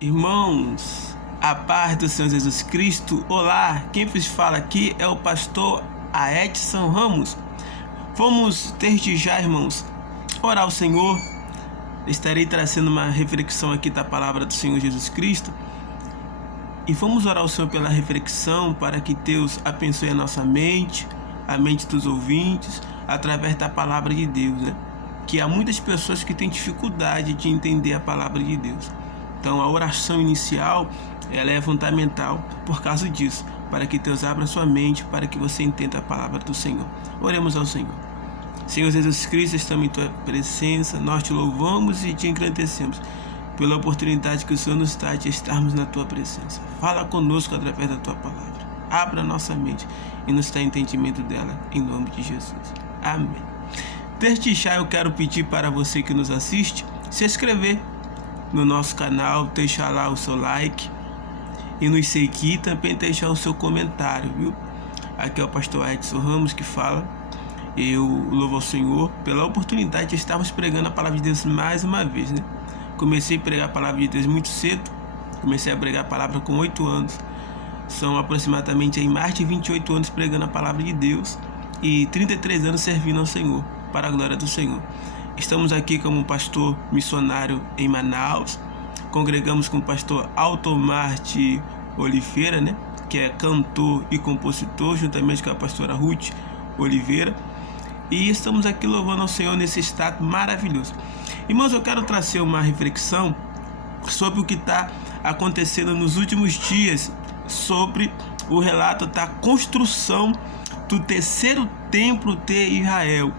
Irmãos, a paz do Senhor Jesus Cristo. Olá, quem vos fala aqui é o pastor Edson Ramos. Vamos desde já, irmãos, orar ao Senhor. Estarei trazendo uma reflexão aqui da palavra do Senhor Jesus Cristo. E vamos orar ao Senhor pela reflexão, para que Deus abençoe a nossa mente, a mente dos ouvintes, através da palavra de Deus, né? Que há muitas pessoas que têm dificuldade de entender a palavra de Deus. Então a oração inicial, ela é fundamental por causa disso, para que Deus abra sua mente, para que você entenda a palavra do Senhor. Oremos ao Senhor. Senhor Jesus Cristo, estamos em Tua presença, nós Te louvamos e Te engrandecemos pela oportunidade que o Senhor nos dá de estarmos na Tua presença. Fala conosco através da Tua palavra. Abra nossa mente e nos dá entendimento dela, em nome de Jesus. Amém. Desde já eu quero pedir para você que nos assiste, se inscrever no nosso canal, deixar lá o seu like e nos seguir, também deixar o seu comentário, viu? Aqui é o pastor Edson Ramos que fala. Eu louvo ao Senhor pela oportunidade de estarmos pregando a palavra de Deus mais uma vez, né? Comecei a pregar a palavra de Deus muito cedo, comecei a pregar a palavra com 8 anos. São aproximadamente aí mais de 28 anos pregando a palavra de Deus e 33 anos servindo ao Senhor, para a glória do Senhor. Estamos aqui como pastor missionário em Manaus. Congregamos com o pastor Altomar de Oliveira, né? Que é cantor e compositor, juntamente com a pastora Ruth Oliveira. E estamos aqui louvando ao Senhor nesse estado maravilhoso. Irmãos, eu quero trazer uma reflexão sobre o que está acontecendo nos últimos dias, sobre o relato da construção do terceiro templo de Israel.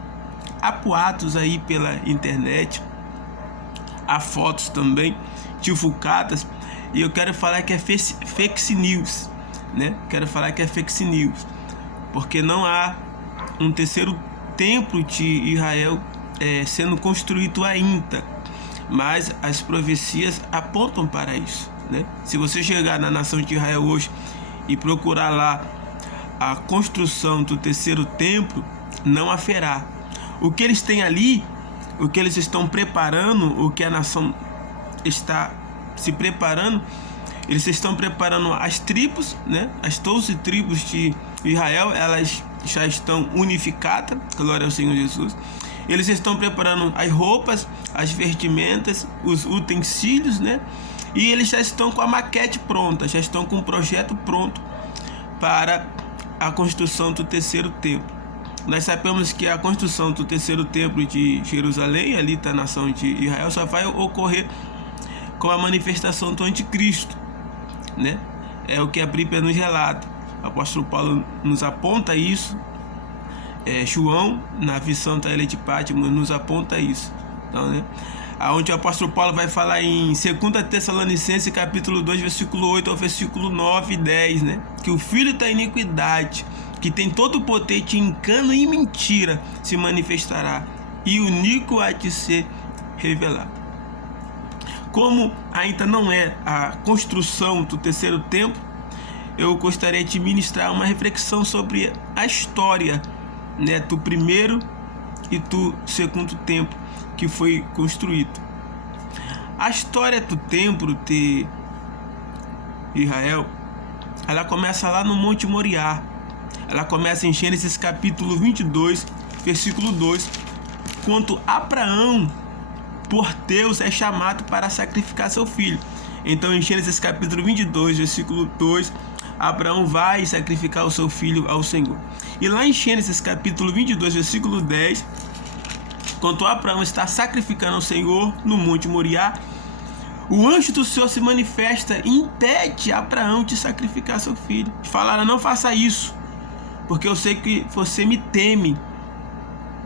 Há boatos aí pela internet, há fotos também divulgadas, e eu quero falar que é fake news, né? Quero falar que é fake news, porque não há um terceiro templo de Israel sendo construído ainda, mas as profecias apontam para isso, né? Se você chegar na nação de Israel hoje e procurar lá a construção do terceiro templo, não haverá. O que eles têm ali, o que eles estão preparando, o que a nação está se preparando, eles estão preparando as tribos, né? As 12 tribos de Israel, elas já estão unificadas, glória ao Senhor Jesus. Eles estão preparando as roupas, as vestimentas, os utensílios, né? E eles já estão com a maquete pronta, já estão com o projeto pronto para a construção do terceiro templo. Nós sabemos que a construção do terceiro templo de Jerusalém, ali da nação de Israel, só vai ocorrer com a manifestação do anticristo, né? É o que a Bíblia nos relata. O apóstolo Paulo nos aponta isso. João, na visão da ilha de Patmos, nos aponta isso. Então, né? Onde o apóstolo Paulo vai falar em 2 Tessalonicenses, capítulo 2, versículo 8 ao versículo 9 e 10, né? Que o filho da iniquidade, que tem todo o poder de engano e mentira, se manifestará, e o iníquo há de ser revelado. Como ainda não é a construção do terceiro templo, eu gostaria de ministrar uma reflexão sobre a história, né, do primeiro e do segundo templo que foi construído. A história do templo de Israel, ela começa lá no Monte Moriá. Ela começa em Gênesis capítulo 22, versículo 2, quando Abraão, por Deus, é chamado para sacrificar seu filho. Então, em Gênesis capítulo 22, versículo 2, Abraão vai sacrificar o seu filho ao Senhor. E lá em Gênesis capítulo 22, versículo 10, quando Abraão está sacrificando ao Senhor no Monte Moriá, o anjo do Senhor se manifesta e impede Abraão de sacrificar seu filho. Falaram: não faça isso, porque eu sei que você me teme,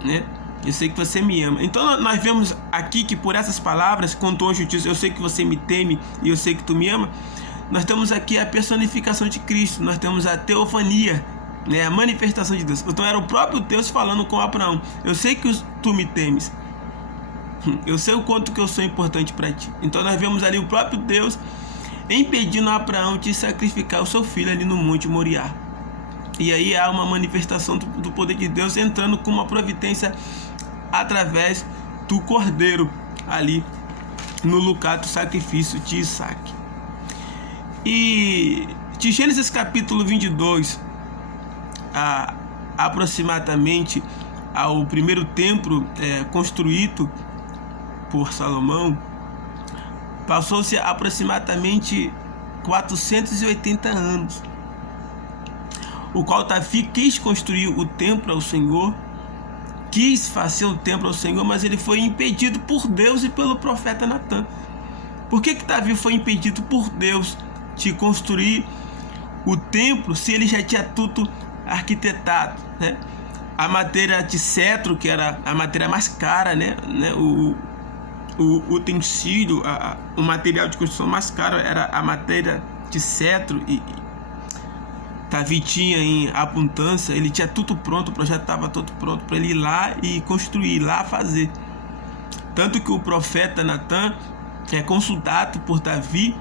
né? Eu sei que você me ama. Então nós vemos aqui que por essas palavras, quando o anjo diz: eu sei que você me teme e eu sei que tu me ama, nós temos aqui a personificação de Cristo, nós temos a teofania, né? A manifestação de Deus. Então era o próprio Deus falando com Abraão: eu sei que tu me temes, eu sei o quanto que eu sou importante para ti. Então nós vemos ali o próprio Deus impedindo Abraão de sacrificar o seu filho ali no Monte Moriá. E aí há uma manifestação do poder de Deus entrando com uma providência através do cordeiro ali no lugar do sacrifício de Isaac. E de Gênesis capítulo 22 aproximadamente ao primeiro templo construído por Salomão, passou-se aproximadamente 480 anos, o qual Davi quis construir o templo ao Senhor, quis fazer um templo ao Senhor, mas ele foi impedido por Deus e pelo profeta Natã. Por que Davi foi impedido por Deus de construir o templo se ele já tinha tudo arquitetado, né? A madeira de cedro, que era a madeira mais cara, né? O utensílio, o material de construção mais caro era a madeira de cedro, e Davi tinha em abundância, ele tinha tudo pronto, o projeto estava todo pronto para ele ir lá e construir, lá fazer. Tanto que o profeta Natã é consultado por Davi,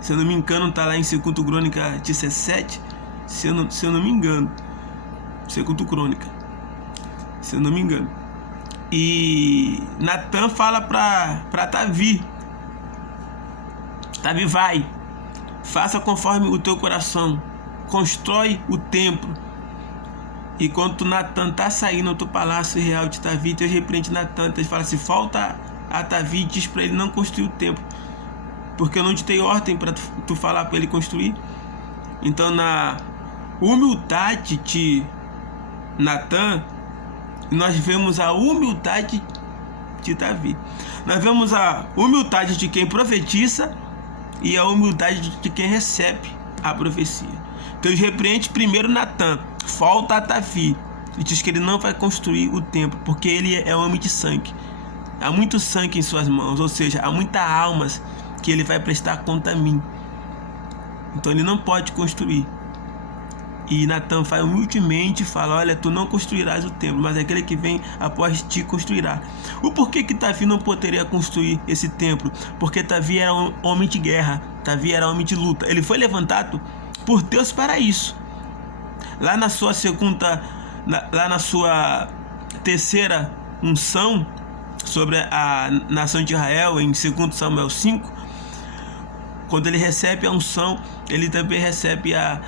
se eu não me engano, está lá em 2 Crônica 17, se eu não me engano, 2 Crônica, se eu não me engano. E Natã fala para Davi: Davi, vai, faça conforme o teu coração, constrói o templo. E quando Natã está saindo do palácio real de Davi, Deus repreende Natã, Deus fala assim: falta a Davi e diz para ele não construir o templo, porque eu não te dei ordem para tu falar para ele construir. Então, na humildade de Natã, nós vemos a humildade de Davi. Nós vemos a humildade de quem profetiza e a humildade de quem recebe a profecia. Deus repreende primeiro Natã, falta a Davi, e diz que ele não vai construir o templo, porque ele é homem de sangue. Há muito sangue em suas mãos, ou seja, há muitas almas que ele vai prestar conta a mim. Então ele não pode construir. E Natã vai humildemente e fala: olha, tu não construirás o templo, mas aquele que vem após ti construirá. O porquê que Davi não poderia construir esse templo? Porque Davi era um homem de guerra, Davi era um homem de luta. Ele foi levantado por Deus para isso. Lá na sua terceira unção sobre a nação de Israel, em 2 Samuel 5, quando ele recebe a unção, ele também recebe a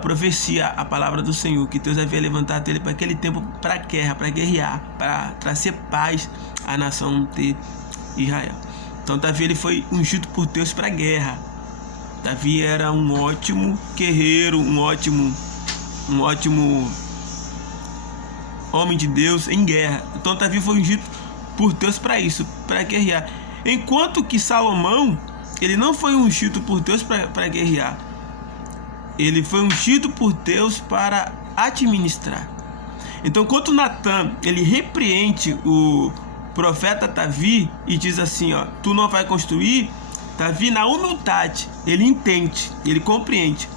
profecia, a palavra do Senhor, que Deus havia levantado ele para aquele tempo, para guerra, para guerrear, para trazer paz à nação de Israel. Então Davi, ele foi ungido por Deus para a guerra. Davi era um ótimo guerreiro, um ótimo homem de Deus em guerra. Então Davi foi ungido por Deus para isso, para guerrear. Enquanto que Salomão, ele não foi ungido por Deus para guerrear. Ele foi ungido por Deus para administrar. Então, quando Natã, ele repreende o profeta Davi e diz assim: ó, tu não vai construir, Davi, na humildade, ele entende, ele compreende.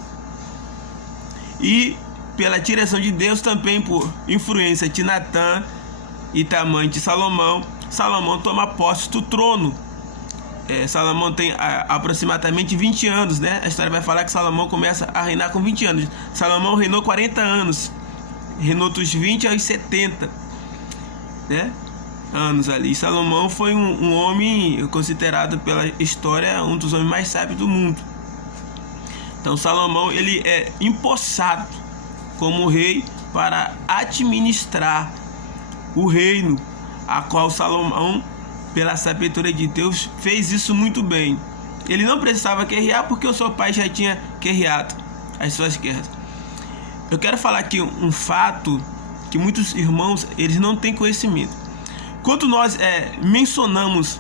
E pela direção de Deus, também por influência de Natã e tamanho de Salomão, Salomão toma posse do trono. Salomão tem aproximadamente 20 anos, né? A história vai falar que Salomão começa a reinar com 20 anos. Salomão reinou 40 anos, reinou dos 20 aos 70, né? Anos ali. E Salomão foi um homem considerado pela história um dos homens mais sábios do mundo. Então Salomão, ele é empossado como rei para administrar o reino, a qual Salomão, pela sabedoria de Deus, fez isso muito bem. Ele não precisava guerrear porque o seu pai já tinha guerreado as suas guerras. Eu quero falar aqui um fato que muitos irmãos, eles não têm conhecimento. Quando nós mencionamos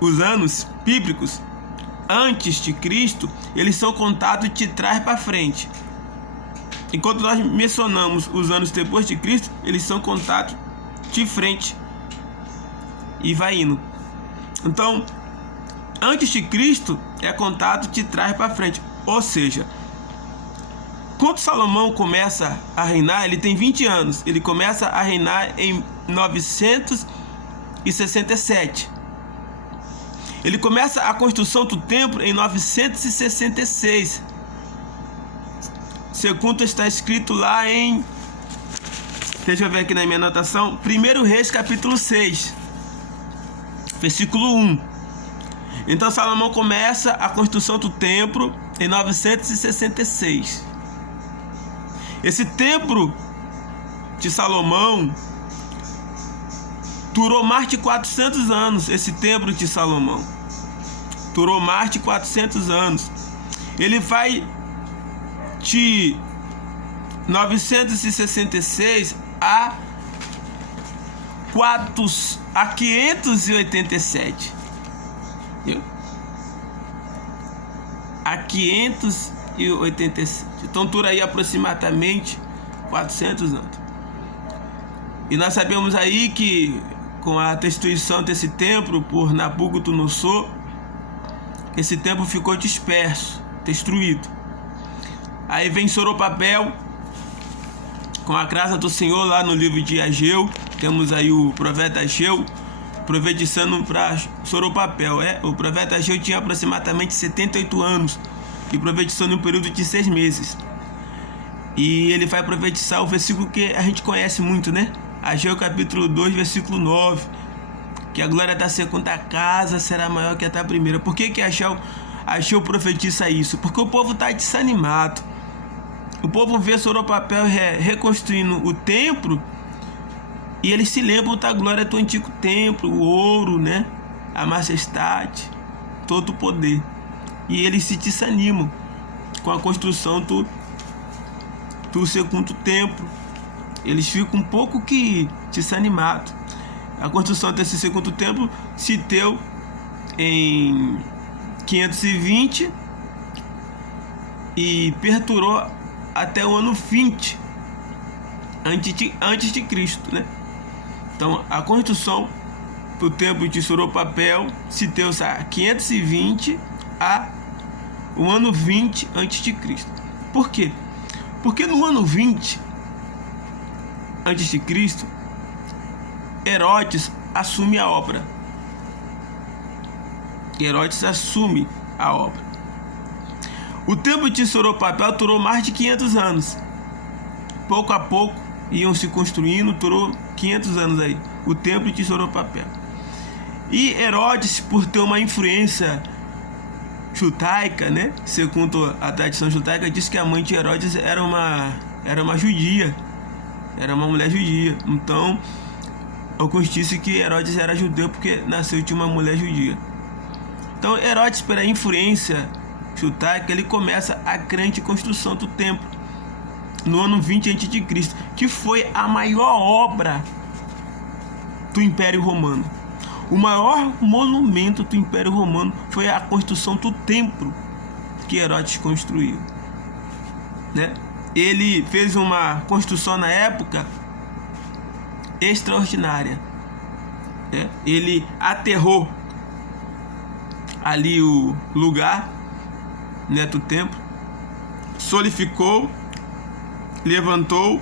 os anos bíblicos antes de Cristo, eles são contados de trás para frente. Enquanto nós mencionamos os anos depois de Cristo, eles são contados de frente. E vai indo. Então, antes de Cristo é contado de trás para frente. Ou seja, quando Salomão começa a reinar, ele tem 20 anos. Ele começa a reinar em 967. Ele começa a construção do templo em 966. Segundo está escrito lá em... Deixa eu ver aqui na minha anotação. 1 Reis capítulo 6. Versículo 1. Então Salomão começa a construção do templo em 966. Esse templo de Salomão durou mais de 400 anos. Esse templo de Salomão durou mais de 400 anos. Ele vai de 966 a 587. A 587. Então dura aí aproximadamente 400 anos. E nós sabemos aí que com a destruição desse templo por Nabucodonosor, esse templo ficou disperso, destruído. Aí vem Zorobabel, com a graça do Senhor, lá no livro de Ageu, temos aí o profeta Ageu profetizando para Zorobabel. O profeta Ageu tinha aproximadamente 78 anos e profetizou num período de 6 meses. E ele vai profetizar o versículo que a gente conhece muito, né? Ageu capítulo 2, versículo 9, que a glória da segunda casa será maior que a da primeira. Por que Ageu profetiza isso? Porque o povo está desanimado. O povo vê Zorobabel reconstruindo o templo e eles se lembram da glória do antigo templo, o ouro, né? A majestade, todo o poder. E eles se desanimam com a construção do segundo templo. Eles ficam um pouco que desanimados. A construção desse segundo templo se deu em 520 e perdurou até o ano 20 antes de Cristo, né? Então a construção do templo de Zorobabel se deu a 520 a o ano 20 antes de Cristo. Por quê? Porque no ano 20 antes de Cristo, Herodes assume a obra. Herodes assume a obra. O templo de Zorobabel durou mais de 500 anos. Pouco a pouco iam se construindo, durou 500 anos aí, o templo de Zorobabel. E Herodes, por ter uma influência judaica, né? Segundo a tradição judaica, diz que a mãe de Herodes era uma judia. Era uma mulher judia. Então, alguns dizem que Herodes era judeu porque nasceu de uma mulher judia. Então, Herodes, pela influência judaica, ele começa a grande construção do templo no ano 20 a.C., que foi a maior obra do Império Romano. O maior monumento do Império Romano foi a construção do templo que Herodes construiu, né? Ele fez uma construção na época extraordinária, né? Ele aterrou ali o lugar, né, do templo, solidificou, levantou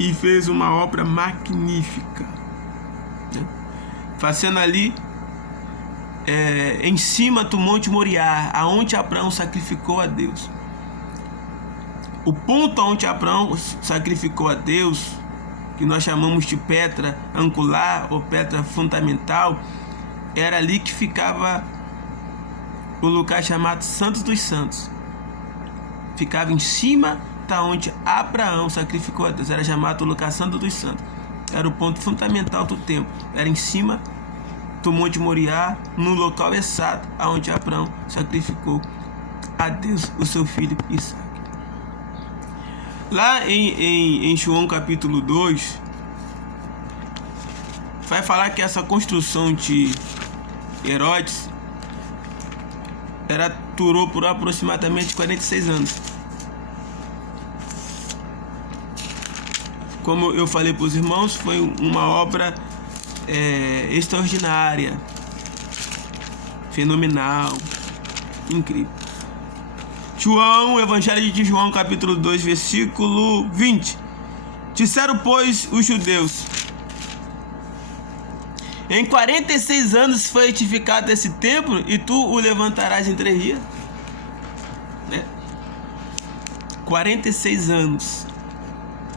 e fez uma obra magnífica, né? Fazendo ali em cima do Monte Moriá, aonde Abraão sacrificou a Deus. O ponto onde Abraão sacrificou a Deus, que nós chamamos de pedra angular ou pedra fundamental, era ali que ficava o lugar chamado Santos dos Santos. Ficava em cima da onde Abraão sacrificou a Deus. Era chamado o lugar Santo dos Santos. Era o ponto fundamental do templo. Era em cima do Monte Moriá, no local exato onde Abraão sacrificou a Deus o seu filho Isaac. Lá em João capítulo 2, vai falar que essa construção de Herodes durou por aproximadamente 46 anos. Como eu falei para os irmãos, foi uma obra extraordinária, fenomenal, incrível. João, Evangelho de João, capítulo 2, versículo 20. Disseram, pois, os judeus: em 46 anos foi edificado esse templo, e tu o levantarás em 3 dias? 46 anos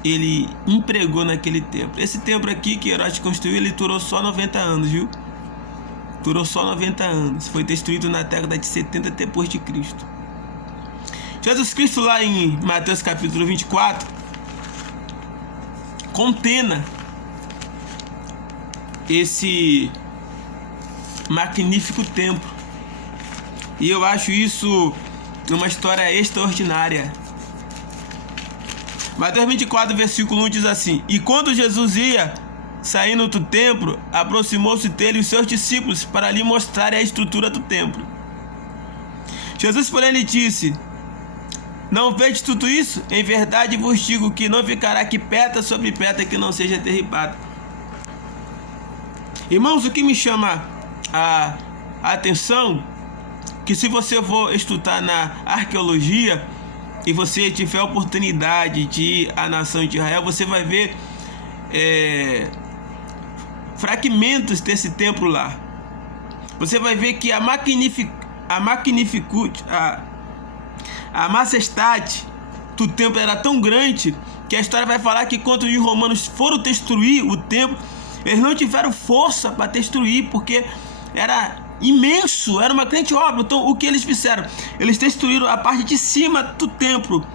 ele empregou naquele templo. Esse templo aqui que Herodes construiu, ele durou só 90 anos, viu? durou só 90 anos. Foi destruído na década de 70 depois de Cristo. Jesus Cristo, lá em Mateus capítulo 24, contena esse magnífico templo. E eu acho isso uma história extraordinária. Mateus 24, versículo 1 diz assim: E quando Jesus ia saindo do templo, aproximou-se dele os seus discípulos para lhe mostrarem a estrutura do templo. Jesus, porém, lhe disse: Não vedes tudo isso? Em verdade vos digo que não ficará aqui pedra sobre pedra que não seja derribada. Irmãos, o que me chama a atenção, que se você for estudar na arqueologia e você tiver a oportunidade de ir à nação de Israel, você vai ver fragmentos desse templo lá. Você vai ver que a majestade do templo era tão grande que a história vai falar que quando os romanos foram destruir o templo, eles não tiveram força para destruir, porque era imenso, era uma grande obra. Então o que eles fizeram? Eles destruíram a parte de cima do templo,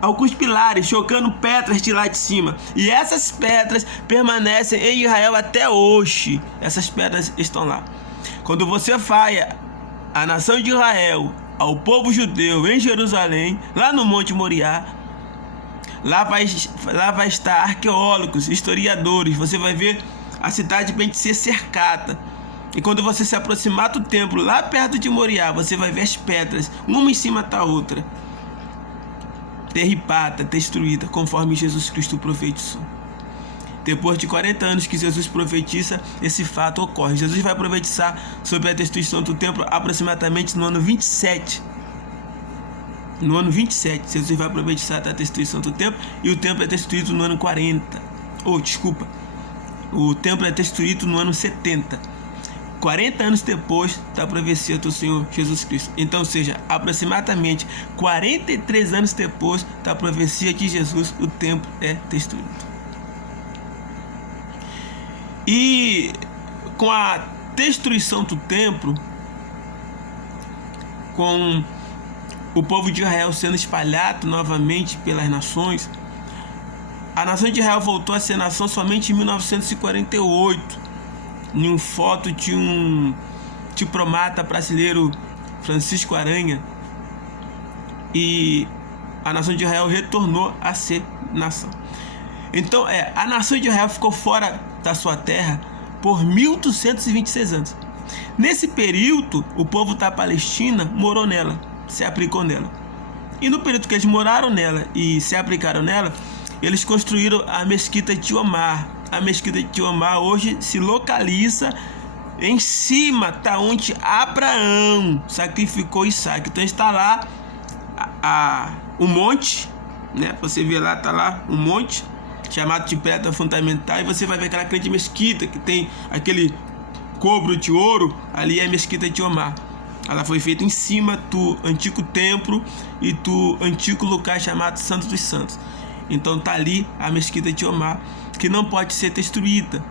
alguns pilares, jogando pedras de lá de cima. E essas pedras permanecem em Israel até hoje. Essas pedras estão lá. Quando você vai à nação de Israel, ao povo judeu em Jerusalém, lá no Monte Moriá, lá vai estar arqueólogos, historiadores. Você vai ver a cidade bem de ser cercada. E quando você se aproximar do templo, lá perto de Moriá, você vai ver as pedras, uma em cima da outra, derribada, destruída, conforme Jesus Cristo profetizou. Depois de 40 anos que Jesus profetiza, esse fato ocorre. Jesus vai profetizar sobre a destruição do templo aproximadamente no ano 27. No ano 27, Jesus vai profetizar da destruição do templo, e o templo é destruído no ano 40. O templo é destruído no ano 70. 40 anos depois da profecia do Senhor Jesus Cristo. Então, ou seja, aproximadamente 43 anos depois da profecia de Jesus, o templo é destruído. E com a destruição do templo, com o povo de Israel sendo espalhado novamente pelas nações, a nação de Israel voltou a ser nação somente em 1948, em uma foto de um diplomata brasileiro, Francisco Aranha, e a nação de Israel retornou a ser nação. Então, a nação de Israel ficou fora da sua terra por 1226 anos. Nesse período, o povo da Palestina morou nela, se aplicou nela. E no período que eles moraram nela e se aplicaram nela, eles construíram a mesquita de Omar. A mesquita de Omar hoje se localiza em cima da onde Abraão sacrificou Isaac. Então está lá o monte, né? Você vê lá, está lá um monte chamado de pedra fundamental, e você vai ver aquela grande mesquita que tem aquele cobro de ouro. Ali é a mesquita de Omar. Ela foi feita em cima do antigo templo e do antigo lugar chamado Santo dos Santos. Então está ali a mesquita de Omar, que não pode ser destruída,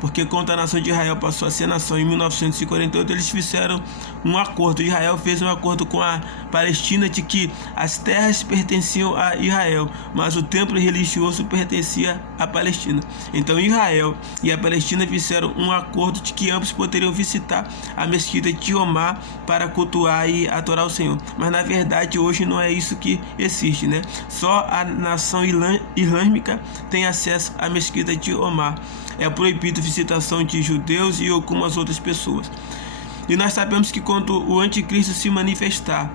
porque quando a nação de Israel passou a ser nação em 1948, eles fizeram um acordo. Israel fez um acordo com a Palestina de que as terras pertenciam a Israel, mas o templo religioso pertencia à Palestina. Então Israel e a Palestina fizeram um acordo de que ambos poderiam visitar a mesquita de Omar para cultuar e adorar o Senhor. Mas na verdade hoje não é isso que existe, né? Só a nação islâmica tem acesso à mesquita de Omar. É proibido visitação de judeus e algumas outras pessoas. E nós sabemos que quando o anticristo se manifestar,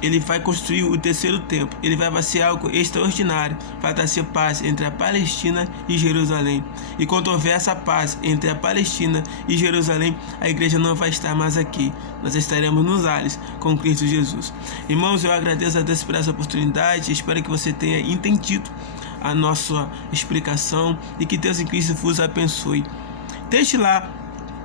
ele vai construir o terceiro templo. Ele vai fazer algo extraordinário, vai trazer paz entre a Palestina e Jerusalém. E quando houver essa paz entre a Palestina e Jerusalém, a igreja não vai estar mais aqui. Nós estaremos nos ares com Cristo Jesus. Irmãos, eu agradeço a Deus por essa oportunidade. Espero que você tenha entendido a nossa explicação e que Deus em Cristo vos abençoe. Deixe lá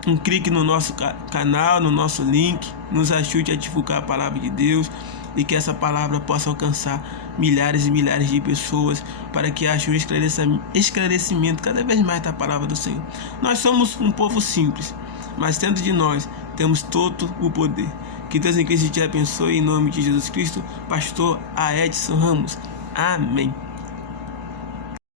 um clique no nosso canal, no nosso link, nos ajude a divulgar a palavra de Deus e que essa palavra possa alcançar milhares e milhares de pessoas, para que haja um esclarecimento cada vez mais da palavra do Senhor. Nós somos um povo simples, mas dentro de nós temos todo o poder. Que Deus em Cristo te abençoe, em nome de Jesus Cristo. Pastor Edson Ramos. Amém.